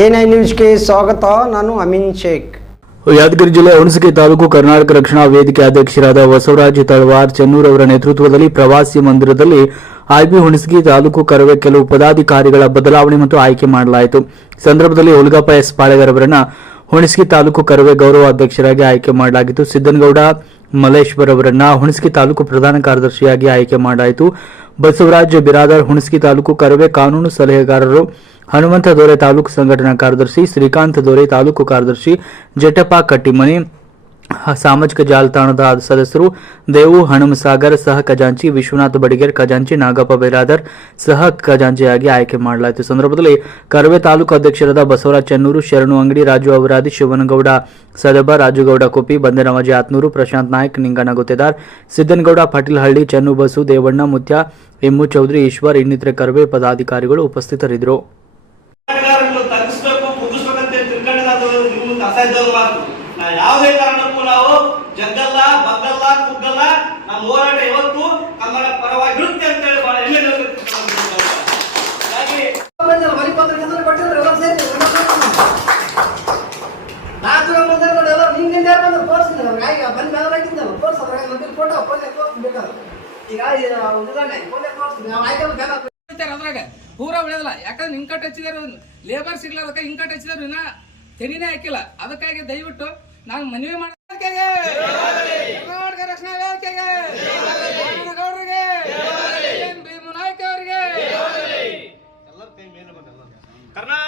N I ನ್ಯೂಸ್ಗೆ ಸ್ವಾಗತ, ನಾನು ಅಮೀನ್ ಶೇಖ್. ಯಾದಗಿರಿ ಜಿಲ್ಲೆ ಹುಣಸಗಿ ತಾಲೂಕು ಕರ್ನಾಟಕ ರಕ್ಷಣಾ ವೇದಿಕೆ ಅಧ್ಯಕ್ಷರಾದ ಬಸವರಾಜ್ ತಳವಾರ್ ಚೆನ್ನೂರ್ ಅವರ ನೇತೃತ್ವದಲ್ಲಿ ಪ್ರವಾಸಿ ಮಂದಿರದಲ್ಲಿ ಐಬಿ ಹುಣಸಗಿ ತಾಲೂಕು ಕರವೇ ಕೆಲವು ಪದಾಧಿಕಾರಿಗಳ ಬದಲಾವಣೆ ಮತ್ತು ಆಯ್ಕೆ ಮಾಡಲಾಯಿತು. ಸಂದರ್ಭದಲ್ಲಿ ಹುಲಗಪ್ಪ ಎಸ್ ಪಾಳೆಗರ್ ಅವರನ್ನ ಹುಣಸಗಿ ತಾಲೂಕು ಕರವೇ ಗೌರವ ಅಧ್ಯಕ್ಷರಾಗಿ ಆಯ್ಕೆ ಮಾಡಲಾಗಿತ್ತು. ಸಿದ್ದನಗೌಡ ಮಲೇಶ್ವರ್ ಅವರನ್ನ ಹುಣಸಗಿ ತಾಲೂಕು ಪ್ರಧಾನ ಕಾರ್ಯದರ್ಶಿಯಾಗಿ ಆಯ್ಕೆ ಮಾಡಾಯಿತು. ಬಸವರಾಜ್ ಬಿರಾದರ್ ಹುಣಸಗಿ ತಾಲೂಕು ಕರವೇ ಕಾನೂನು ಸಲಹೆಗಾರರು. ಹನುಮಂತ ದೊರೆ ತಾಲೂಕು ಸಂಘಟನಾ ಕಾರ್ಯದರ್ಶಿ, ಶ್ರೀಕಾಂತ ದೊರೆ ತಾಲೂಕು ಕಾರ್ಯದರ್ಶಿ, ಜಟಪ್ಪ ಕಟ್ಟಿಮನಿ ಸಾಮಾಜಿಕ ಜಾಲತಾಣದ ಸದಸ್ಯರು ದೇವು, ಹಣಮಸಾಗರ್, ಸಹ ಖಜಾಂಚಿ, ವಿಶ್ವನಾಥ್ ಬಡಿಗೇರ್, ಖಜಾಂಚಿ, ನಾಗಪ್ಪ ಬೇರಾದರ್ ಸಹ ಖಜಾಂಚಿಯಾಗಿ ಆಯ್ಕೆ ಮಾಡಲಾಯಿತು. ಸಂದರ್ಭದಲ್ಲಿ ಕರವೇ ತಾಲೂಕು ಅಧ್ಯಕ್ಷರಾದ ಬಸವರಾಜ್ ಚೆನ್ನೂರು, ಶರಣು ಅಂಗಡಿ, ರಾಜು ಅವರಾದಿ ಶಿವನಗೌಡ ಸದಬ, ರಾಜುಗೌಡ ಕೊಪ್ಪಿ ಬಂದನವಾಜಿ ಆತ್ನೂರು, ಪ್ರಶಾಂತ್ ನಾಯ್ಕ್, ನಿಂಗಣ್ಣ ಗೊತ್ತೇದಾರ್, ಸಿದ್ದನಗೌಡ, ಪಾಟೀಲ್ಹಳ್ಳಿ, ಚನ್ನು ಬಸು, ದೇವಣ್ಣ, ಮುತ್ಯ, ಎಮ್ಮು ಚೌಧರಿ, ಈಶ್ವರ್, ಇನ್ನಿತರೆ ಕರವೇ ಪದಾಧಿಕಾರಿಗಳು ಉಪಸ್ಥಿತರಿದ್ದರು. ಯಾವುದೇ ಕಾರಣಕ್ಕೂ ಜಗ್ಗಲ್ಲ ಬಗ್ಗಲ್ಲ ಕುಗ್ಗಲ್ಲ ನಮ್ಮ ಹೋರಾಟ ಇವತ್ತು ಕನ್ನಡ ಪರವಾಗಿರುತ್ತೆ ಅಂತ ಹೇಳಿ ಬಹಳ ಹೆಮ್ಮೆ ಪೂರಾ ಯಾಕಂದ್ರೆ ಹಚ್ಚಿದಾರೆ ಲೇಬರ್ ಸಿಗ್ಲಾರ ಇಂಕಟ್ ಹಚ್ಚಿದಾರೆ ಇನ್ನ ಹಾಕಿಲ್ಲ. ಅದಕ್ಕಾಗಿ ದಯವಿಟ್ಟು ನಾನು ಮನವಿ ಮಾಡಿ ಕರ್ನಾಟಕ ರಕ್ಷಣಾ ವೇದಿಕೆಗೆ. ಮೇಲೆ ಕರ್ನಾಟಕ